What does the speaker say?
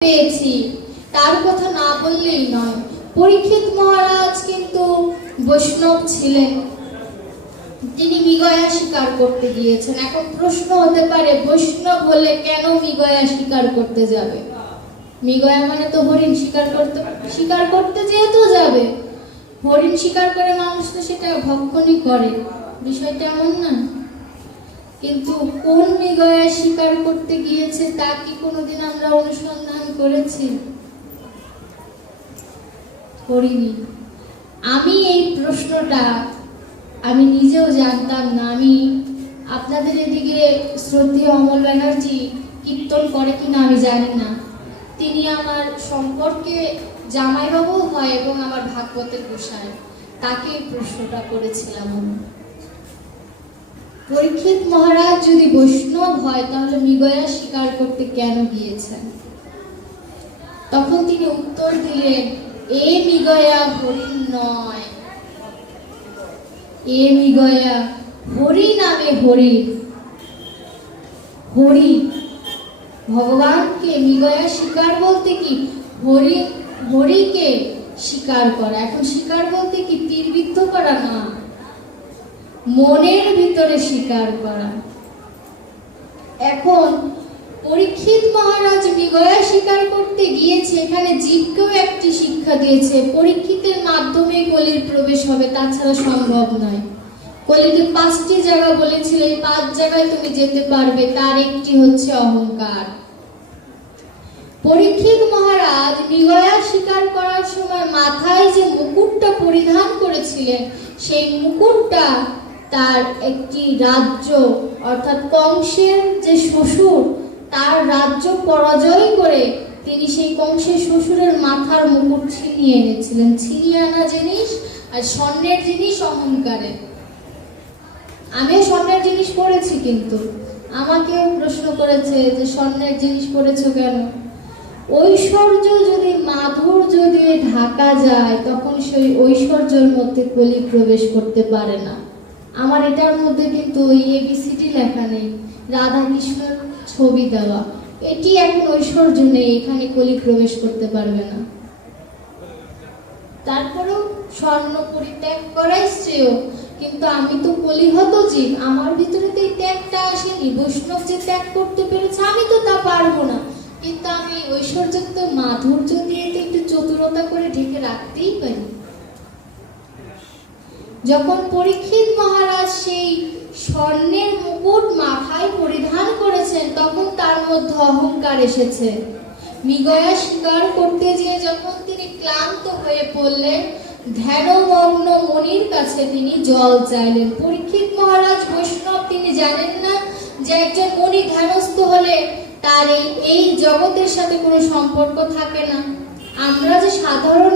পেয়েছি। তার কথা না বললেই নয়। পরীক্ষিত মহারাজ কিন্তু বৈষ্ণব ছিলেন। তিনি মৃগয়া স্বীকার করতে গিয়েছেন। এখন প্রশ্ন হতে পারে, বৈষ্ণব হলে কেন মৃগয়া স্বীকার করতে যাবে? মৃগয়া মানে তো হরিণ শিকার করতে শিকার করতে যেহেতু যাবে। হরিণ শিকার করে মানুষ তো সেটা ভক্ষণই করে। বিষয়টা এমন না। কিন্তু কোন মৃগয়া শিকার করতে গিয়েছে তা কি কোনোদিন আমরা অনুসন্ধান করেছি। করিনি। আমি এই প্রশ্নটা আমি নিজেও জানতাম না। আমি আপনাদের এদিকে শ্রদ্ধেয় অমল ব্যানার্জি কীর্তন করে কিনা আমি জানি না। তিনি আমার সম্পর্কে জামাইবাবু হয় এবং আমার ভাগবতের গোসাই। তাকে এই প্রশ্নটা করেছিলাম আমি। পরীক্ষিত মহারাজ যদি বৈষ্ণব হয়, তাহলে মৃগয়া স্বীকার করতে কেন গিয়েছেন? তখন তিনি উত্তর দিলেন, এ মৃগয়া হরিণ নয়। এ মৃগয়া হরি নামে হরি হরি, ভগবানকে মৃগয়া শিকার বলতে কি? হরি, হরিকে শিকার করা। এখন শিকার বলতে কি? তীরবিদ্ধ করা না। মনের ভিতরে শিকার করা। এখন পরীক্ষিত মহারাজ মৃগয়া স্বীকার করতে গিয়েছে, এখানে জীবকেও একটি শিক্ষা দিয়েছে, পরীক্ষিতের মাধ্যমে কলির প্রবেশ হবে, তাছাড়া সম্ভব নয়। কলিতে পাঁচটি জায়গা বলেছিল, এই পাঁচ জায়গায় তুমি যেতে পারবে, তার একটি হচ্ছে অহংকার। পরীক্ষিত মহারাজ মৃগয়া স্বীকার করার সময় মাথায় যে মুকুটটা পরিধান করেছিলেন, সেই মুকুটটা তার একটি রাজ্য, অর্থাৎ কংসের যে শ্বশুর তার রাজ্য পরাজয় করে তিনি সেই কংসের শ্বশুরের মাথার মুকুট ছিনিয়ে এনেছিলেন। ছিনিয়ে আনা জিনিস আর স্বর্ণের জিনিস অহংকারে আমিও স্বর্ণের জিনিস পড়েছি কিন্তু। আমাকেও প্রশ্ন করেছে যে স্বর্ণের জিনিস পড়েছো কেন? ঐশ্বর্য যদি মাধুর্য দিয়ে ঢাকা যায়, তখন সেই ঐশ্বর্যের মধ্যে কলি প্রবেশ করতে পারে না। আমার এটার মধ্যে কিন্তু ওই এবিসিডি লেখা নেই। রাধা কৃষ্ণের ছবি দেওয়া। এটি এখন ঐশ্বর্য নেই, এখানে কলি প্রবেশ করতে পারবে না। তারপরেও স্বর্ণ পরিত্যাগ করাই শ্রেয়। কিন্তু আমি তো কলিহত জীব, আমার ভিতরে তো এই ত্যাগটা আসেনি। বৈষ্ণব যে ত্যাগ করতে পেরেছে, আমি তো তা পারব না। কিন্তু আমি ঐশ্বর্য তো মাধুর্য দিয়ে একটু চতুরতা করে ঢেকে রাখতেই পারি। যখন পরীক্ষিত মহারাজ সেই স্বর্ণের মুকুট মাথায় পরিধান করেছেন, তখন তার মধ্যে অহংকার এসেছে। মৃগয়া স্বীকার করতে গিয়ে যখন তিনি ক্লান্ত হয়ে পড়লেন, ধ্যানমগ্ন মনির কাছে তিনি জল চাইলেন। পরীক্ষিত মহারাজ বৈষ্ণব, তিনি জানেন না যে একজন মনি ধ্যানস্থ হলে তার এই জগতের সাথে কোনো সম্পর্ক থাকে না। আমরা যে সাধারণ